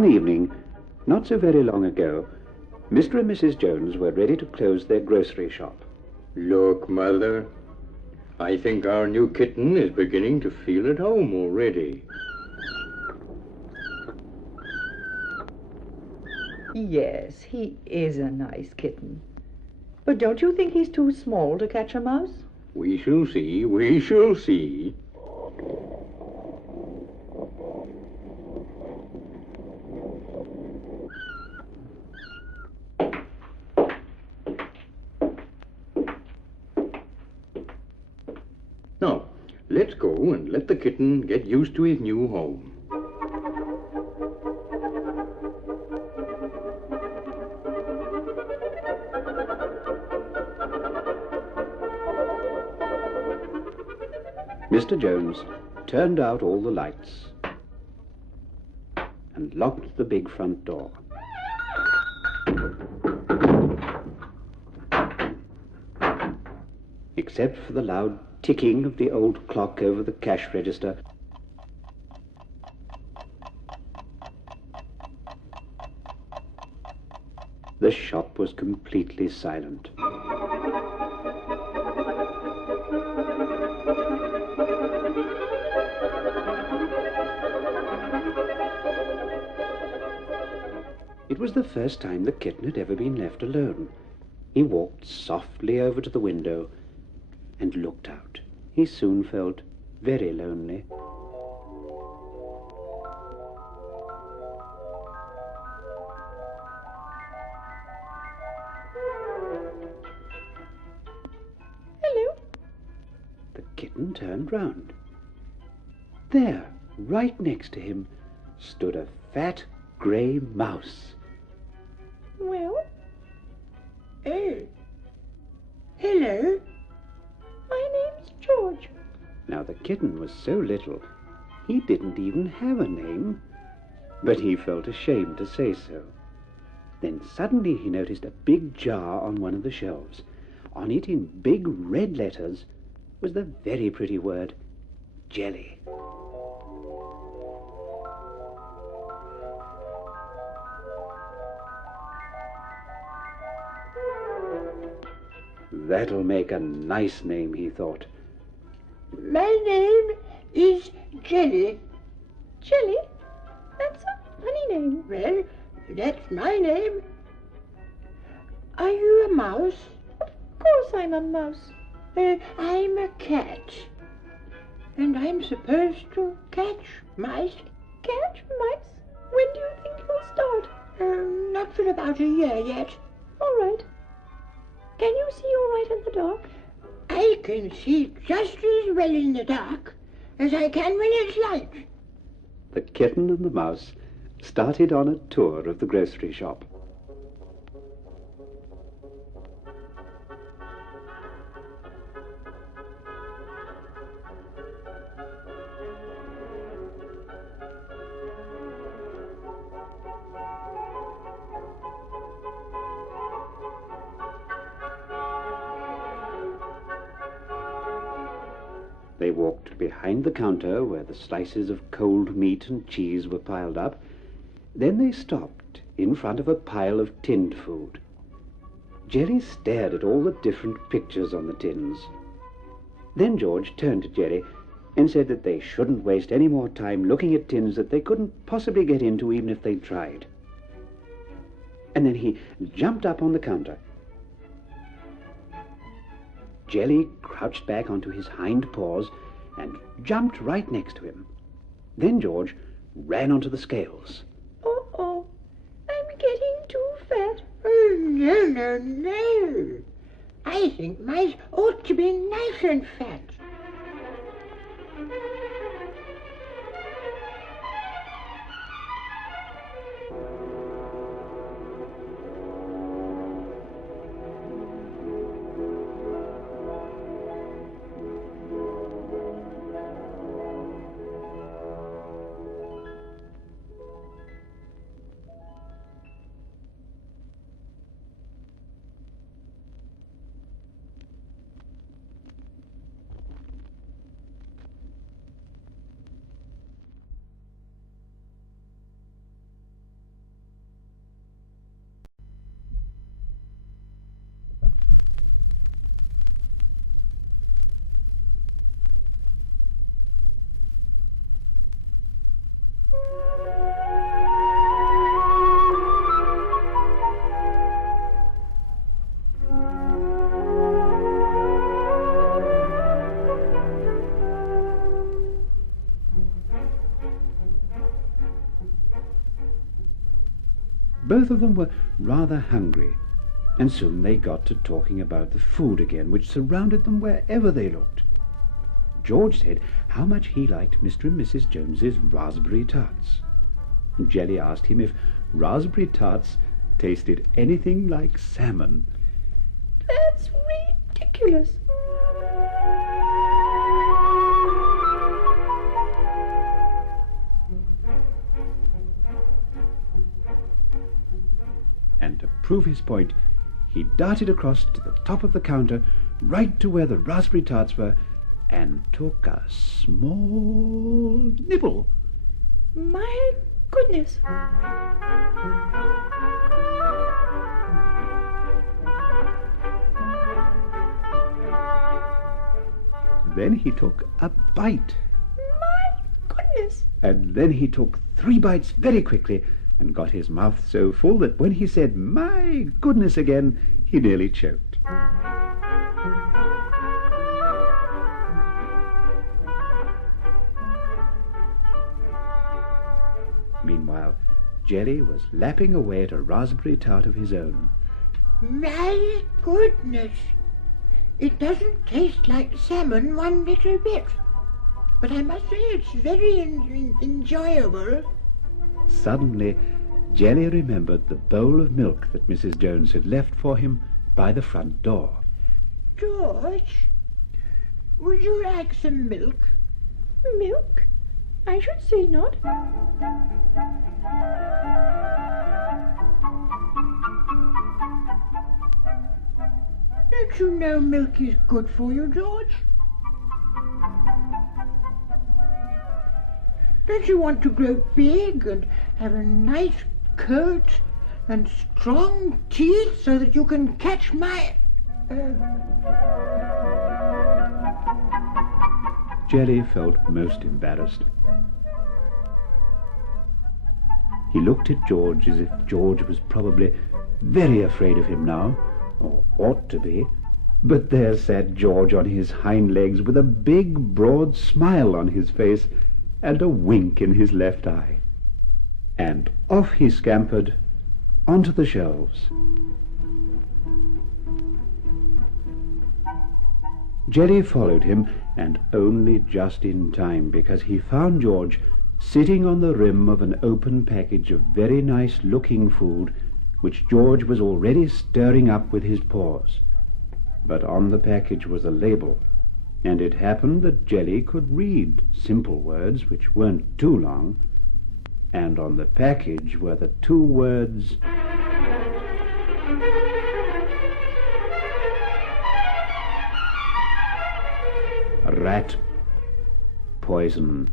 One evening, not so very long ago, Mr. and Mrs. Jones were ready to close their grocery shop. Look, Mother. I think our new kitten is beginning to feel at home already. Yes, he is a nice kitten. But don't you think he's too small to catch a mouse? We shall see, we shall see. Now, let's go and let the kitten get used to his new home. Mr. Jones turned out all the lights and locked the big front door. Except for the loud ticking of the old clock over the cash register, the shop was completely silent. It was the first time the kitten had ever been left alone. He walked softly over to the window and looked out. He soon felt very lonely. Hello. The kitten turned round. There, right next to him, stood a fat grey mouse. Well? Oh. Hello. My name's George. Now the kitten was so little, he didn't even have a name, but he felt ashamed to say so. Then suddenly he noticed a big jar on one of the shelves. On it, in big red letters, was the very pretty word, jelly. That'll make a nice name, he thought. My name is Jelly. Jelly? That's a funny name. Well, that's my name. Are you a mouse? Of course I'm a mouse. I'm a cat. And I'm supposed to catch mice. Catch mice? When do you think you'll start? Not for about a year yet. All right. Can you see all right in the dark? I can see just as well in the dark as I can when it's light. The kitten and the mouse started on a tour of the grocery shop. They walked behind the counter where the slices of cold meat and cheese were piled up. Then they stopped in front of a pile of tinned food. Jerry stared at all the different pictures on the tins. Then George turned to Jerry and said that they shouldn't waste any more time looking at tins that they couldn't possibly get into even if they tried. And then he jumped up on the counter. Jelly crouched back onto his hind paws and jumped right next to him. Then George ran onto the scales. Uh-oh. I'm getting too fat. Oh, no, no, no. I think mice ought to be nice and fat. both of them were rather hungry, and soon they got to talking about the food again, which surrounded them wherever they looked. George said how much he liked Mr. and Mrs. Jones's raspberry tarts. Jelly asked him if raspberry tarts tasted anything like salmon. That's ridiculous. And to prove his point, he darted across to the top of the counter, right to where the raspberry tarts were, and took a small nibble. My goodness. Then he took a bite. My goodness. And then he took 3 bites very quickly and got his mouth so full that when he said, "My goodness," again, he nearly choked. Meanwhile, Jelly was lapping away at a raspberry tart of his own. My goodness. It doesn't taste like salmon one little bit. But I must say it's very enjoyable. Suddenly, Jelly remembered the bowl of milk that Mrs. Jones had left for him by the front door. George, would you like some milk? Milk? I should say not. Don't you know milk is good for you, George? Don't you want to grow big and have a nice coat and strong teeth so that you can catch my... Jelly felt most embarrassed. He looked at George as if George was probably very afraid of him now, or ought to be. But there sat George on his hind legs with a big, broad smile on his face and a wink in his left eye. And off he scampered onto the shelves. Jelly followed him, and only just in time, because he found George sitting on the rim of an open package of very nice-looking food, which George was already stirring up with his paws. But on the package was a label, and it happened that Jelly could read simple words which weren't too long, and on the package were the 2 words... rat poison.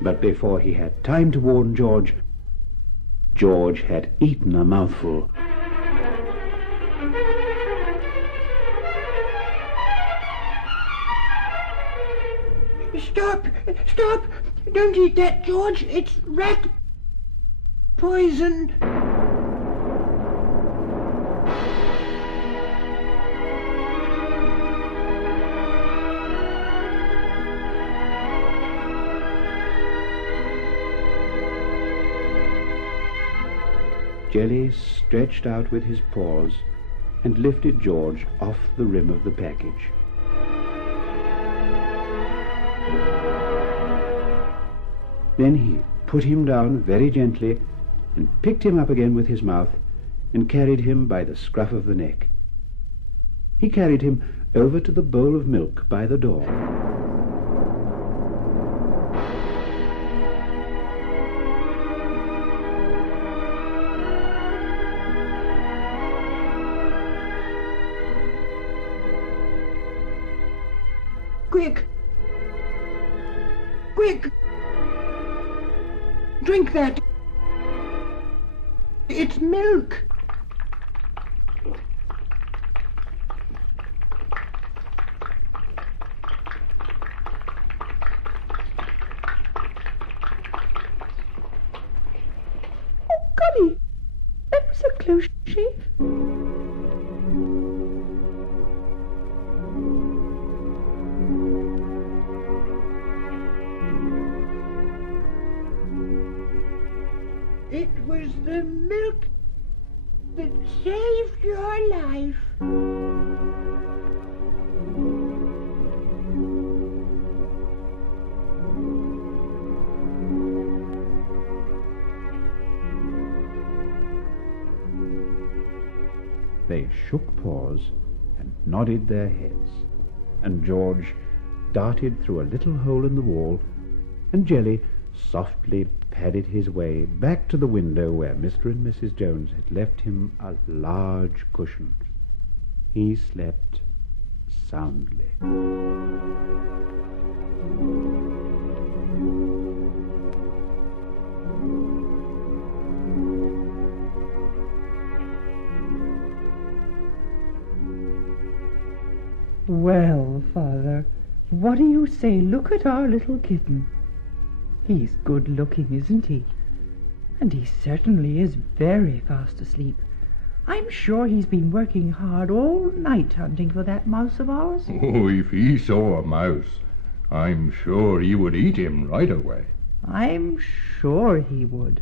But before he had time to warn George, George had eaten a mouthful. Stop! Stop! Don't eat that, George! It's rat poison! Jelly stretched out with his paws and lifted George off the rim of the package. Then he put him down very gently and picked him up again with his mouth and carried him by the scruff of the neck. He carried him over to the bowl of milk by the door. Quick! Quick! Drink that! It's milk! Oh, golly! That was a close shave. It was the milk that saved your life. They shook paws and nodded their heads, and George darted through a little hole in the wall, and Jelly softly padded his way back to the window where Mr. and Mrs. Jones had left him a large cushion. He slept soundly. Well, Father, what do you say? Look at our little kitten. He's good-looking, isn't he? And he certainly is very fast asleep. I'm sure he's been working hard all night hunting for that mouse of ours. Oh, if he saw a mouse, I'm sure he would eat him right away. I'm sure he would.